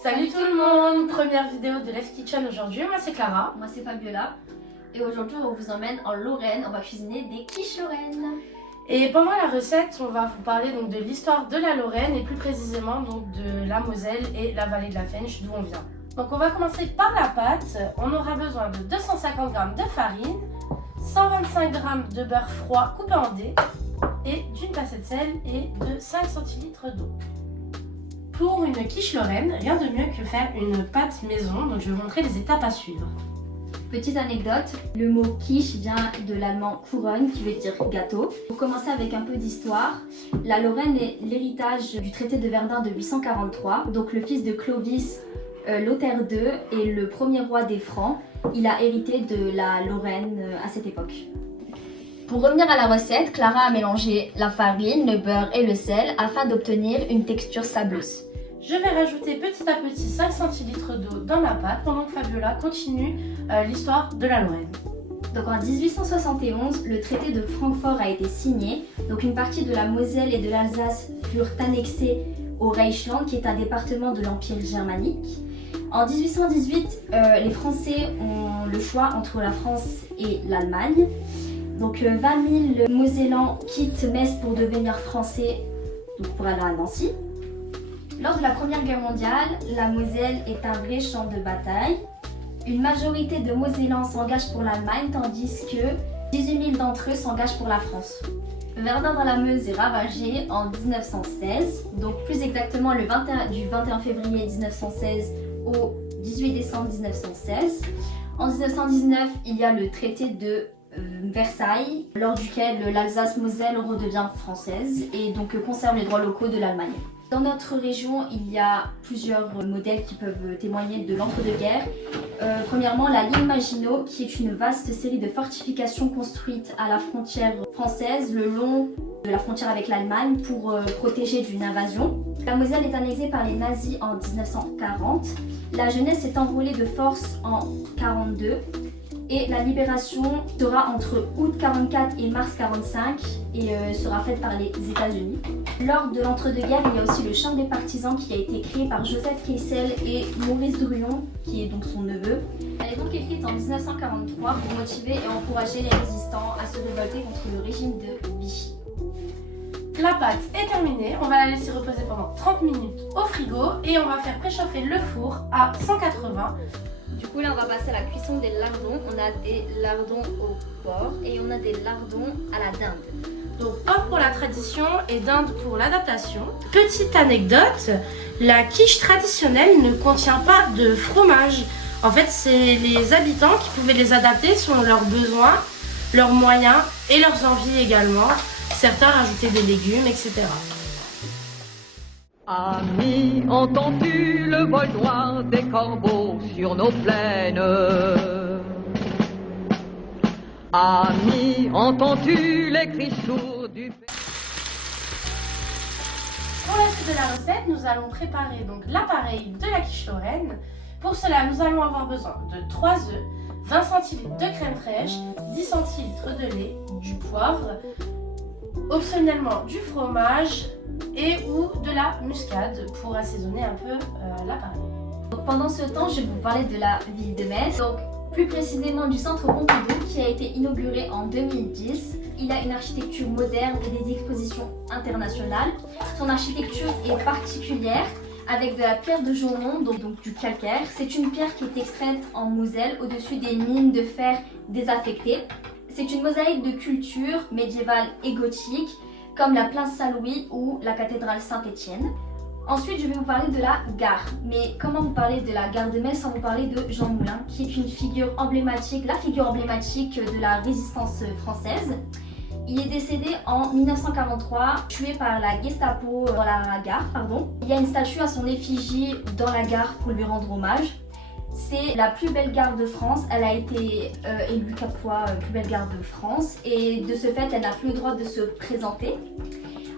Salut tout le monde! Première vidéo de Left Kitchen aujourd'hui, moi c'est Clara. Moi c'est Fabiola et aujourd'hui on vous emmène en Lorraine, on va cuisiner des quiches lorraines. Et pendant la recette, on va vous parler donc de l'histoire de la Lorraine et plus précisément donc de la Moselle et la vallée de la Fensch d'où on vient. Donc on va commencer par la pâte. On aura besoin de 250 g de farine, 125 g de beurre froid coupé en dés et d'une pincée de sel et de 5 centilitres d'eau. Pour une quiche lorraine, rien de mieux que faire une pâte maison, donc je vais vous montrer les étapes à suivre. Petite anecdote, le mot quiche vient de l'allemand couronne qui veut dire gâteau. Pour commencer avec un peu d'histoire, la Lorraine est l'héritage du traité de Verdun de 843, donc le fils de Clovis, Lothaire II, est le premier roi des Francs. Il a hérité de la Lorraine à cette époque. Pour revenir à la recette, Clara a mélangé la farine, le beurre et le sel afin d'obtenir une texture sableuse. Je vais rajouter petit à petit 5 centilitres d'eau dans ma pâte pendant que Fabiola continue l'histoire de la Lorraine. Donc en 1871, le traité de Francfort a été signé. Donc une partie de la Moselle et de l'Alsace furent annexées au Reichsland, qui est un département de l'Empire germanique. En 1818, les Français ont le choix entre la France et l'Allemagne. Donc 20 000 Mosellans quittent Metz pour devenir français, donc pour aller à Nancy. Lors de la Première Guerre mondiale, la Moselle est un vrai champ de bataille. Une majorité de Mosellans s'engagent pour l'Allemagne, tandis que 18 000 d'entre eux s'engagent pour la France. Verdun dans la Meuse est ravagé en 1916, donc plus exactement du 21 février 1916 au 18 décembre 1916. En 1919, il y a le traité de Versailles, lors duquel l'Alsace-Moselle redevient française et donc conserve les droits locaux de l'Allemagne. Dans notre région, il y a plusieurs modèles qui peuvent témoigner de l'entre-deux-guerres. Premièrement, la ligne Maginot, qui est une vaste série de fortifications construites à la frontière française, le long de la frontière avec l'Allemagne, pour protéger d'une invasion. La Moselle est annexée par les nazis en 1940. La jeunesse s'est enrôlée de force en 1942. Et la libération sera entre août 44 et mars 45 et sera faite par les États-Unis. Lors de l'entre-deux-guerres, il y a aussi le chant des partisans qui a été créé par Joseph Kessel et Maurice Druon, qui est donc son neveu. Elle est donc écrite en 1943 pour motiver et encourager les résistants à se révolter contre le régime de Vichy. La pâte est terminée, on va la laisser reposer pendant 30 minutes au frigo et on va faire préchauffer le four à 180. Du coup là on va passer à la cuisson des lardons. On a des lardons au porc et on a des lardons à la dinde. Donc porc pour la tradition et dinde pour l'adaptation. Petite anecdote, la quiche traditionnelle ne contient pas de fromage. En fait c'est les habitants qui pouvaient les adapter selon leurs besoins, leurs moyens et leurs envies également. Certains rajoutaient des légumes, etc. Ami, entends-tu le vol noir des corbeaux sur nos plaines? Ami, entends-tu les cris sourds du... Pour la suite de la recette, nous allons préparer donc l'appareil de la quiche lorraine. Pour cela, nous allons avoir besoin de 3 œufs, 20 centilitres de crème fraîche, 10 centilitres de lait, du poivre, optionnellement du fromage et ou de la muscade pour assaisonner un peu l'appareil. Pendant ce temps, je vais vous parler de la ville de Metz, donc plus précisément du centre Pompidou qui a été inauguré en 2010. Il a une architecture moderne et des expositions internationales. Son architecture est particulière avec de la pierre de Jaumont, donc du calcaire. C'est une pierre qui est extraite en Moselle au-dessus des mines de fer désaffectées. C'est une mosaïque de culture médiévale et gothique, comme la place Saint-Louis ou la cathédrale Saint-Étienne. Ensuite, je vais vous parler de la gare. Mais comment vous parler de la gare de Metz sans vous parler de Jean Moulin, qui est une figure emblématique, la figure emblématique de la résistance française. Il est décédé en 1943, tué par la Gestapo dans la gare. Il y a une statue à son effigie dans la gare pour lui rendre hommage. C'est la plus belle gare de France, elle a été élue 4 fois plus belle gare de France et de ce fait elle n'a plus le droit de se présenter.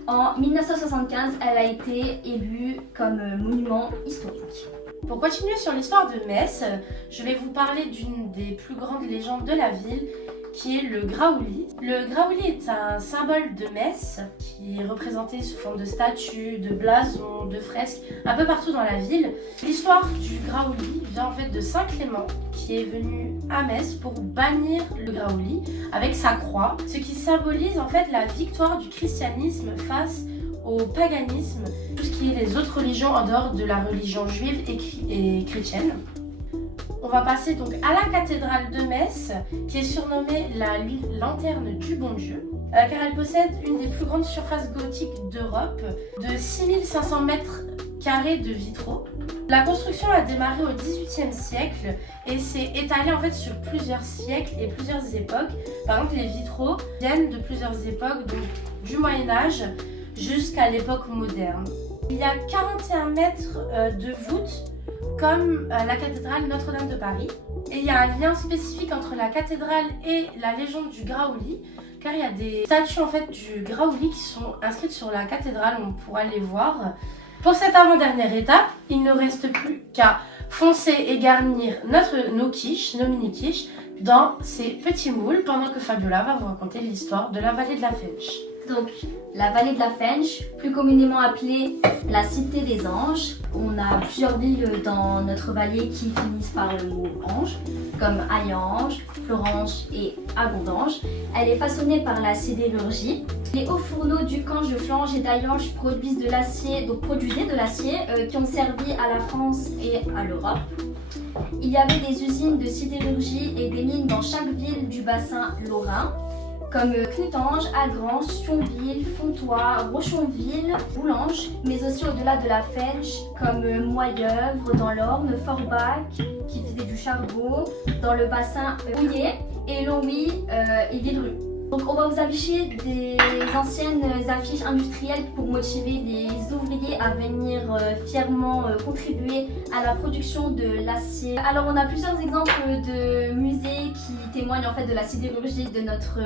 En 1975, elle a été élue comme monument historique. Pour continuer sur l'histoire de Metz, je vais vous parler d'une des plus grandes légendes de la ville qui est le graouli. Le graouli est un symbole de Metz qui est représenté sous forme de statues, de blasons, de fresques un peu partout dans la ville. L'histoire du graouli vient en fait de Saint Clément qui est venu à Metz pour bannir le graouli avec sa croix, ce qui symbolise en fait la victoire du christianisme face au paganisme, tout ce qui est les autres religions en dehors de la religion juive et chrétienne. On va passer donc à la cathédrale de Metz, qui est surnommée la lanterne du bon Dieu, car elle possède une des plus grandes surfaces gothiques d'Europe, de 6500 mètres carrés de vitraux. La construction a démarré au XVIIIe siècle et s'est étalée en fait sur plusieurs siècles et plusieurs époques. Par exemple, les vitraux viennent de plusieurs époques, donc du Moyen-Âge jusqu'à l'époque moderne. Il y a 41 mètres de voûte comme la cathédrale Notre-Dame de Paris. Et il y a un lien spécifique entre la cathédrale et la légende du graouli, car il y a des statues en fait du graouli qui sont inscrites sur la cathédrale, on pourra les voir. Pour cette avant-dernière étape, il ne reste plus qu'à foncer et garnir nos mini-quiches, dans ces petits moules, pendant que Fabiola va vous raconter l'histoire de la vallée de la Fensch. Donc, la vallée de la Fensch, plus communément appelée la Cité des Anges. On a plusieurs villes dans notre vallée qui finissent par le mot ange, comme Hayange, Florange et Abondange. Elle est façonnée par la sidérurgie. Les hauts fourneaux du Cange, de Flange et d'Hayange produisaient de l'acier qui ont servi à la France et à l'Europe. Il y avait des usines de sidérurgie et des mines dans chaque ville du bassin lorrain, comme Knutange, Algrange, Thionville, Fontoy, Rochonville, Boulange, mais aussi au-delà de la Fensch, comme Moyeuvre dans l'Orne, Forbach, qui faisait du charbon, dans le bassin Houillet, et Longwy et Villerue. Donc on va vous afficher des anciennes affiches industrielles pour motiver les ouvriers à venir fièrement contribuer à la production de l'acier. Alors on a plusieurs exemples de musées qui témoignent en fait de la sidérurgie de notre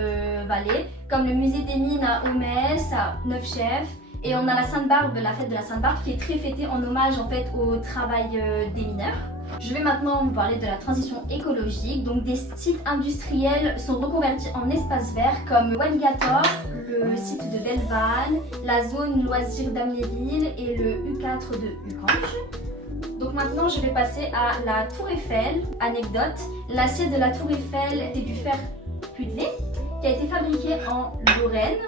vallée, comme le musée des mines à Homès, à Neufchef, et on a la Sainte-Barbe, la fête de la Sainte-Barbe, qui est très fêtée en hommage en fait au travail des mineurs. Je vais maintenant vous parler de la transition écologique. Donc des sites industriels sont reconvertis en espaces verts comme Wengator, le site de Belvanne, la zone loisirs d'Amnéville et le U4 de Ucange. Donc maintenant je vais passer à la Tour Eiffel. Anecdote, l'acier de la Tour Eiffel est du fer pudelé qui a été fabriqué en Lorraine.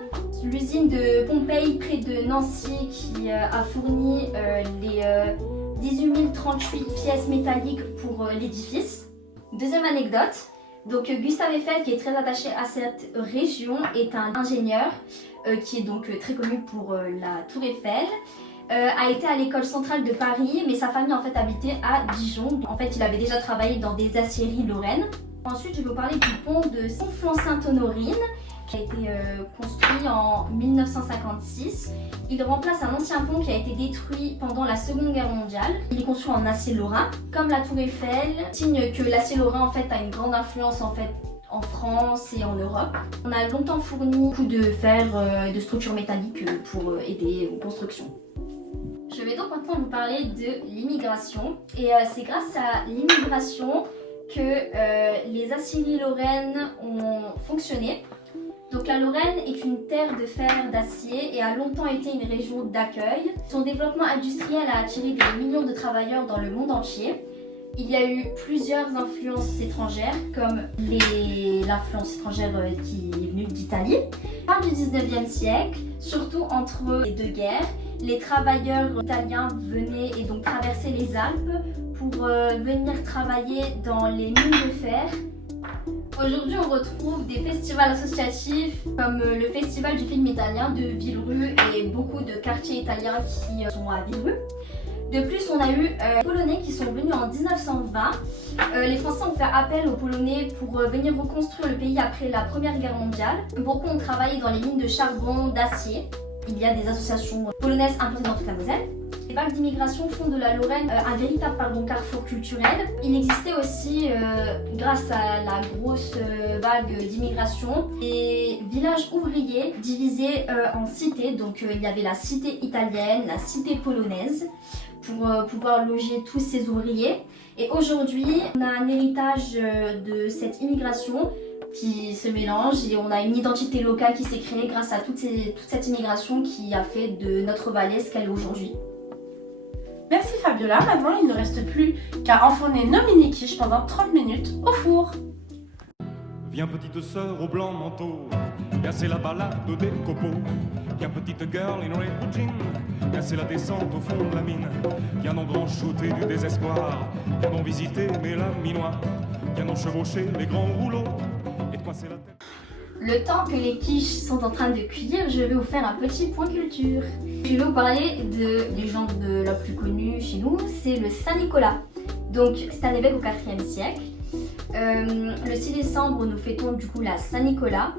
L'usine de Pompey près de Nancy qui a fourni les 18 038 pièces métalliques pour l'édifice. Deuxième anecdote, donc Gustave Eiffel, qui est très attaché à cette région, est un ingénieur qui est donc très connu pour la Tour Eiffel. A été à l'école centrale de Paris, mais sa famille en fait habitait à Dijon. En fait, il avait déjà travaillé dans des aciéries lorraines. Ensuite, je vais vous parler du pont de Conflans-Sainte-Honorine, qui a été construit en 1956. Il remplace un ancien pont qui a été détruit pendant la Seconde Guerre mondiale. Il est construit en acier lorrain. Comme la Tour Eiffel, signe que l'acier lorrain en fait a une grande influence en fait en France et en Europe. On a longtemps fourni beaucoup de fer et de structures métalliques pour aider aux constructions. Je vais donc maintenant vous parler de l'immigration. Et c'est grâce à l'immigration que les aciéries lorraines ont fonctionné. Donc la Lorraine est une terre de fer, d'acier et a longtemps été une région d'accueil. Son développement industriel a attiré des millions de travailleurs dans le monde entier. Il y a eu plusieurs influences étrangères, comme l'influence étrangère qui est venue d'Italie. Fin du 19e siècle, surtout entre les deux guerres, les travailleurs italiens venaient et donc traversaient les Alpes pour venir travailler dans les mines de fer. Aujourd'hui, on retrouve des festivals associatifs comme le festival du film italien de Villerue et beaucoup de quartiers italiens qui sont à Villerue. De plus, on a eu les Polonais qui sont venus en 1920. Les Français ont fait appel aux Polonais pour venir reconstruire le pays après la Première Guerre mondiale. Beaucoup ont travaillé dans les mines de charbon, d'acier. Il y a des associations polonaises implantées dans toute la Moselle. Les vagues d'immigration font de la Lorraine un véritable carrefour culturel. Il existait aussi, grâce à la grosse vague d'immigration, des villages ouvriers divisés en cités. Donc il y avait la cité italienne, la cité polonaise, pour pouvoir loger tous ces ouvriers. Et aujourd'hui, on a un héritage de cette immigration qui se mélangent et on a une identité locale qui s'est créée grâce à toute cette immigration qui a fait de notre vallée ce qu'elle est aujourd'hui. Merci Fabiola, maintenant il ne reste plus qu'à enfourner nos mini-quiches pendant 30 minutes au four. Viens petite sœur au blanc manteau, viens c'est la balade des copeaux. Viens petite girl in red blue jean, viens c'est la descente au fond de la mine. Viens donc grand shooter du désespoir, viens donc visiter mes laminois. Viens donc chevaucher les grands rouleaux et te coincer la tête. Le temps que les quiches sont en train de cuire, je vais vous faire un petit point culture. Je vais vous parler de légende la plus connue chez nous, c'est le Saint-Nicolas. Donc c'est un évêque au IVe siècle. Le 6 décembre, nous fêtons du coup la Saint-Nicolas,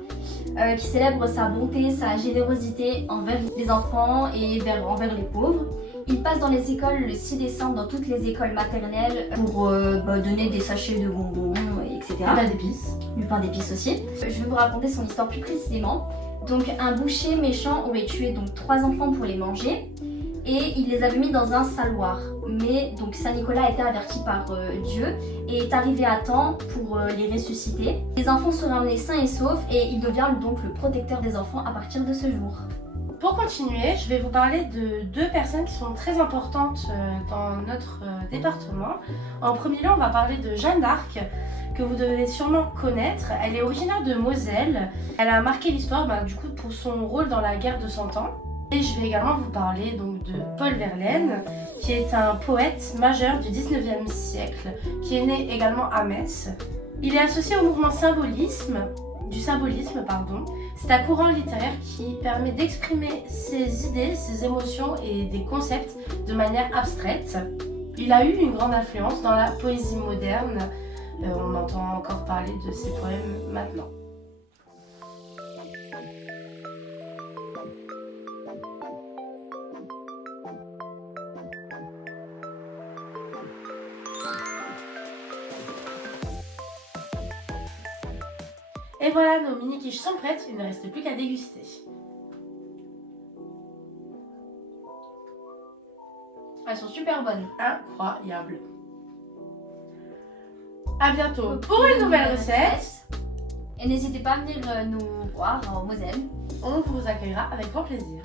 qui célèbre sa bonté, sa générosité envers les enfants et envers les pauvres. Il passe dans les écoles le 6 décembre, dans toutes les écoles maternelles, pour donner des sachets de bonbons, etc. Du pain d'épices. Du pain d'épices aussi. Je vais vous raconter son histoire plus précisément. Donc un boucher méchant aurait tué donc 3 enfants pour les manger et il les avait mis dans un saloir. Mais donc Saint-Nicolas a été averti par Dieu et est arrivé à temps pour les ressusciter. Les enfants seront ramenés sains et saufs et il devient donc le protecteur des enfants à partir de ce jour. Pour continuer, je vais vous parler de 2 personnes qui sont très importantes dans notre département. En premier lieu, on va parler de Jeanne d'Arc, que vous devez sûrement connaître. Elle est originaire de Moselle. Elle a marqué l'histoire du coup pour son rôle dans la guerre de 100 ans. Et je vais également vous parler donc de Paul Verlaine, qui est un poète majeur du 19e siècle, qui est né également à Metz. Il est associé au mouvement symbolisme. C'est un courant littéraire qui permet d'exprimer ses idées, ses émotions et des concepts de manière abstraite. Il a eu une grande influence dans la poésie moderne. On entend encore parler de ses poèmes maintenant. Et voilà, nos mini-quiches sont prêtes, il ne reste plus qu'à déguster. Elles sont super bonnes. Incroyable. À bientôt pour une nouvelle recette. Et n'hésitez pas à venir nous voir en Moselle. On vous accueillera avec grand plaisir.